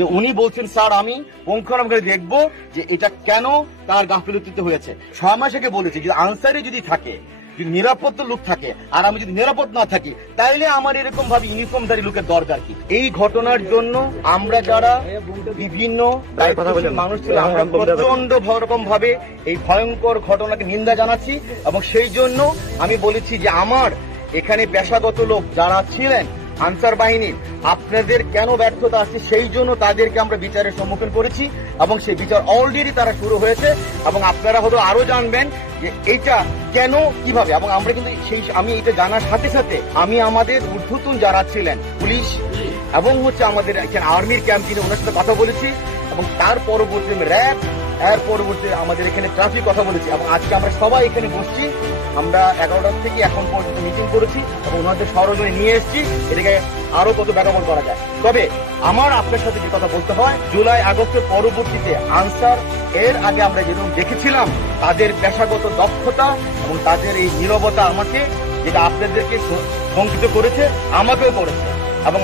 তো উনি বলছেন স্যার আমি পুঙ্খানুপুঙ্খভাবে দেখবো যে এটা কেন তার গাফিলতিতে হয়েছে। 6 মাস আগে বলেছি যে আনসারে যদি থাকে, যদি নিরাপত্তা লোক থাকে, আর আমি যদি নিরাপদ না থাকি, তাইলে আমার এরকম ভাবে ইউনিফর্মধারী লোকের দরকার কি? এই ঘটনার জন্য আমরা যারা বিভিন্ন মানুষ ছিল, আমরা প্রচন্ড রকম ভাবে এই ভয়ঙ্কর ঘটনাকে নিন্দা জানাচ্ছি। এবং সেই জন্য আমি বলেছি যে আমার এখানে পেশাগত লোক যারা ছিলেন আনসার বাহিনীর, আপনাদের কেন ব্যর্থতা আসছে সেই জন্য তাদেরকে আমরা বিচারের সম্মুখীন করেছি এবং সেই বিচার অলরেডি তারা শুরু হয়েছে। এবং আপনারা হয়তো আরো জানবেন যে এটা কেন কিভাবে। এবং আমরা কিন্তু আমি এটা জানার সাথে সাথে আমি আমাদের ঊর্ধ্বতন যারা ছিলেন পুলিশ এবং আমাদের এখানে আর্মির ক্যাম্প কিনে ওনার সাথে কথা বলেছি এবং তার পরবর্তী র্যাব, এর পরবর্তী আমাদের এখানে ট্রাফিক কথা বলেছি। এবং আজকে আমরা সবাই এখানে বসছি, আমরা 11টা থেকে এখন পর্যন্ত মিটিং করেছি এবং ওনাদের সরজনে নিয়ে এসেছি এটাকে আরো কত ব্যাকরণ করা যায়। তবে আমার আপনার সাথে যে কথা বলতে হয়, জুলাই আগস্টের পরবর্তীতে আনসার এর আগে আমরা যেরকম দেখেছিলাম তাদের পেশাগত দক্ষতা এবং তাদের এই নীরবতা আমাকে যেটা আপনাদেরকে শঙ্কিত করেছে, আমাকেও করেছে। এবং